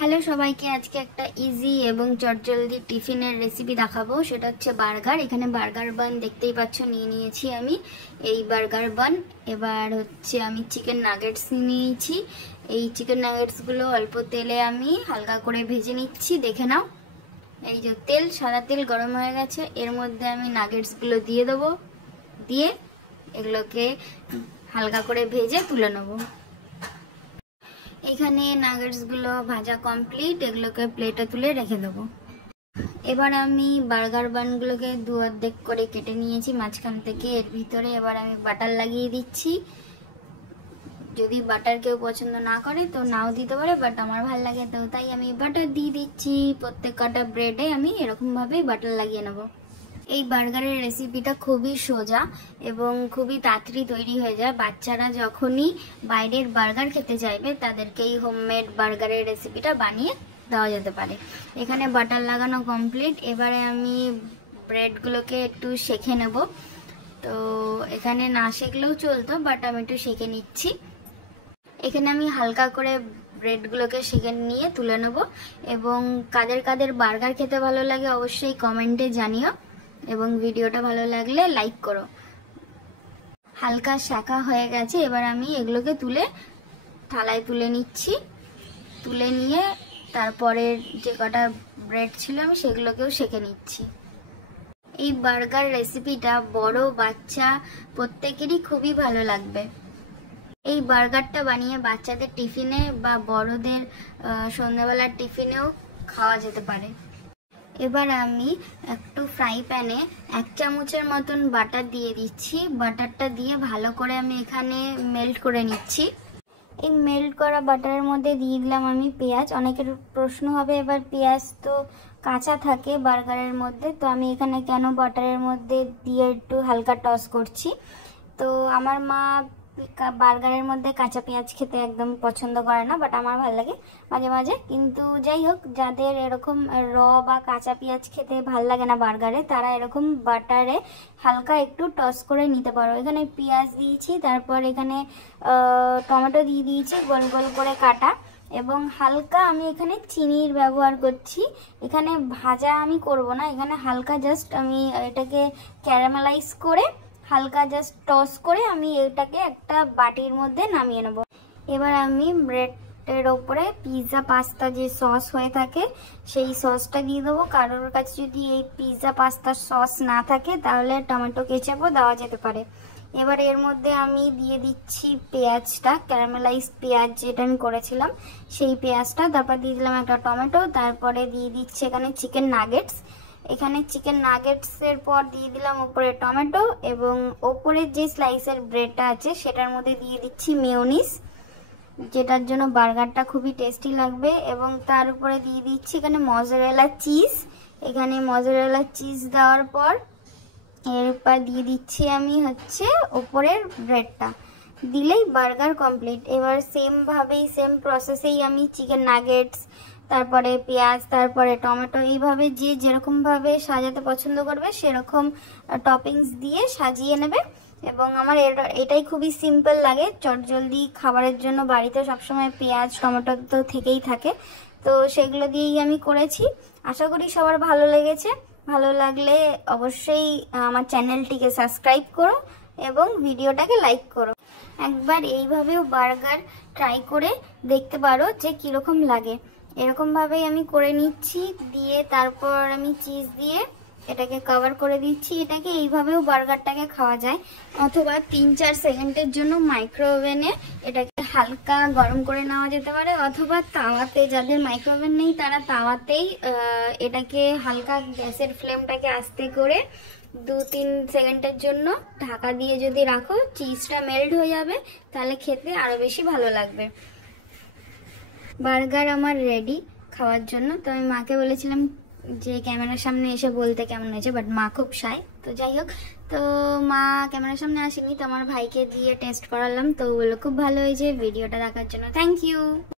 Hello সবাইকে, আজকে একটা ইজি এবং চটজলদি টিফিনের রেসিপি দেখাবো। সেটা হচ্ছে বার্গার। এখানে বার্গার বান দেখতেই পাচ্ছ নিয়ে নিয়েছি আমি এই বার্গার বান। এবার হচ্ছে আমি চিকেন নাগেটস নিয়েছি। এই চিকেন নাগেটসগুলো অল্প তেলে আমি হালকা করে ভেজে নিচ্ছি, দেখে নাও। এই যে তেল, সাদা তেল গরম হয়ে গেছে, এর মধ্যে আমি নাগেটসগুলো দিয়ে দেবো। দিয়ে এগুলোকে হালকা করে ভেজে তুলে নেবো। এখানে নাগেটসগুলো ভাজা কমপ্লিট, এগুলোকে প্লেটে তুলে রেখে দেবো। এবার আমি বার্গার বানগুলোকে দু অর্ধেক করে কেটে নিয়েছি মাঝখান থেকে। এর ভিতরে এবার আমি বাটার লাগিয়ে দিচ্ছি। যদি বাটার কেউ পছন্দ না করে তো নাও দিতে পারে, বাট আমার ভালো লাগে তো তাই আমি বাটার দিয়ে দিচ্ছি। প্রত্যেক কটা ব্রেডে আমি এরকমভাবেই বাটার লাগিয়ে নেবো। এই বার্গারের রেসিপিটা খুবই সোজা এবং খুবই তাড়াতাড়ি তৈরি হয়ে যায়। বাচ্চারা যখনই বাইরের বার্গার খেতে চাইবে তাদেরকে এই হোমমেড বার্গারের রেসিপিটা বানিয়ে দেওয়া যেতে পারে। এখানে বাটার লাগানো কমপ্লিট। এবারে আমি ব্রেডগুলোকে একটু সেঁকে নেব। তো এখানে না সেঁকলেও চলতো, বাট আমি একটু সেঁকে নিচ্ছি। এখানে আমি হালকা করে ব্রেডগুলোকে সেঁকে নিয়ে তুলে নেব। এবং কাদের কাদের বার্গার খেতে ভালো লাগে অবশ্যই কমেন্টে জানিও, এবং ভিডিওটা ভালো লাগলে লাইক করো। হালকা শাঁকা হয়ে গেছে, এবার আমি এগুলোকে তুলে থালায় তুলে নিচ্ছি। তুলে নিয়ে তারপরে যে কটা ব্রেড ছিল আমি সেগুলোকেও সেঁকে নিচ্ছি। এই বার্গার রেসিপিটা বড় বাচ্চা প্রত্যেকেরই খুবই ভালো লাগবে। এই বার্গারটা বানিয়ে বাচ্চাদের টিফিনে বা বড়দের সন্ধ্যাবেলার টিফিনেও খাওয়া যেতে পারে। এবার আমি একটু ফ্রাই প্যানে 1 চামচের মতন বাটার দিয়ে দিচ্ছি। বাটারটা দিয়ে ভালো করে আমি এখানে মেল্ট করে নিচ্ছি। এই মেল্ট করা বাটারের মধ্যে দিয়ে দিলাম আমি পেঁয়াজ। অনেকের প্রশ্ন হবে এবার পেঁয়াজ তো কাঁচা থাকে বার্গারের মধ্যে, তো আমি এখানে কেন বাটারের মধ্যে দিয়ে একটু হালকা টস করছি। তো আমার মা বার্গারের মধ্যে কাঁচা পেঁয়াজ খেতে একদম পছন্দ করে না, বাট আমার ভালো লাগে মাঝে মাঝে। কিন্তু যাই হোক, যাদের এরকম বা কাঁচা পেঁয়াজ খেতে ভাল লাগে না বার্গারে, তারা এরকম বাটারে হালকা একটু টস করে নিতে পারো। এখানে পেঁয়াজ দিয়েছি, তারপর এখানে টমেটো দিয়ে দিয়েছি গোল গোল করে কাটা, এবং হালকা আমি এখানে চিনির ব্যবহার করছি। এখানে ভাজা আমি করব না, এখানে হালকা জাস্ট আমি এটাকে ক্যারামেলাইজ করে হালকা জাস্ট টস করে আমি এটাকে একটা বাটির মধ্যে নামিয়ে নেব। এবার আমি ব্রেডের ওপরে পিৎজা পাস্তা যে সস হয়ে থাকে সেই সসটা দিয়ে দেবো। কারোর কাছে যদি এই পিৎজা পাস্তার সস না থাকে তাহলে টমেটো কেচাপও দেওয়া যেতে পারে। এবার এর মধ্যে আমি দিয়ে দিচ্ছি পেঁয়াজটা, ক্যারামেলাইজড পেঁয়াজ যেটা আমি করেছিলাম সেই পেঁয়াজটা। তারপর দিয়ে দিলাম একটা টমেটো। তারপরে দিয়ে দিচ্ছি এখানে চিকেন নাগেটস। এখানে চিকেন নাগেটসের পর দিয়ে দিলাম ওপরে টমেটো, এবং ওপরে যে স্লাইসের ব্রেডটা আছে সেটার মধ্যে দিয়ে দিচ্ছি মেয়োনিজ, যেটার জন্য বার্গারটা খুবই টেস্টি লাগবে। এবং তার উপরে দিয়ে দিচ্ছি এখানে মজারেলা চিজ। এখানে মজারেলা চিজ দেওয়ার পর এরপর দিয়ে দিচ্ছি আমি হচ্ছে ওপরের ব্রেডটা। দিলেই বার্গার কমপ্লিট। এবার সেম প্রসেসেই আমি চিকেন নাগেটস, তারপরে পেঁয়াজ, তারপরে টমেটো, এইভাবে যে যেরকমভাবে সাজাতে পছন্দ করবে সেরকম টপিংস দিয়ে সাজিয়ে নেবে। এবং আমার এটাই খুবই সিম্পল লাগে চটজলদি খাবারের জন্য। বাড়িতে সবসময় পেঁয়াজ টমেটো তো থেকেই থাকে, তো সেগুলো দিয়েই আমি করেছি। আশা করি সবার ভালো লেগেছে। ভালো লাগলে অবশ্যই আমার চ্যানেলটিকে সাবস্ক্রাইব করো এবং ভিডিওটাকে লাইক করো। একবার এইভাবেও বার্গার ট্রাই করে দেখতে পারো যে কীরকম লাগে। এরকমভাবেই আমি করে নিচ্ছি, দিয়ে তারপর আমি চিজ দিয়ে এটাকে কভার করে দিচ্ছি। এটাকে এইভাবেও বার্গারটাকে খাওয়া যায়, অথবা 3-4 সেকেন্ডের জন্য মাইক্রোওভেনে এটাকে হালকা গরম করে নেওয়া যেতে পারে, অথবা তাওয়াতে। যাদের মাইক্রোওভেন নেই তারা তাওয়াতেই এটাকে হালকা গ্যাসের ফ্লেমটাকে আস্তে করে 2-3 সেকেন্ডের জন্য ঢাকা দিয়ে যদি রাখো, চিজটা মেল্ট হয়ে যাবে, তাহলে খেতে আরও বেশি ভালো লাগবে। বার্গার আমার রেডি খাওয়ার জন্য। তো আমি মাকে বলেছিলাম যে ক্যামেরার সামনে এসে বলতে কেমন হয়েছে, বাট মা খুব শাই। তো যাই হোক, তো মা ক্যামেরার সামনে আসেনি, তো আমার ভাইকে দিয়ে টেস্ট করালাম, তো বললো খুব ভালো হয়েছে। ভিডিওটা দেখার জন্য থ্যাংক ইউ।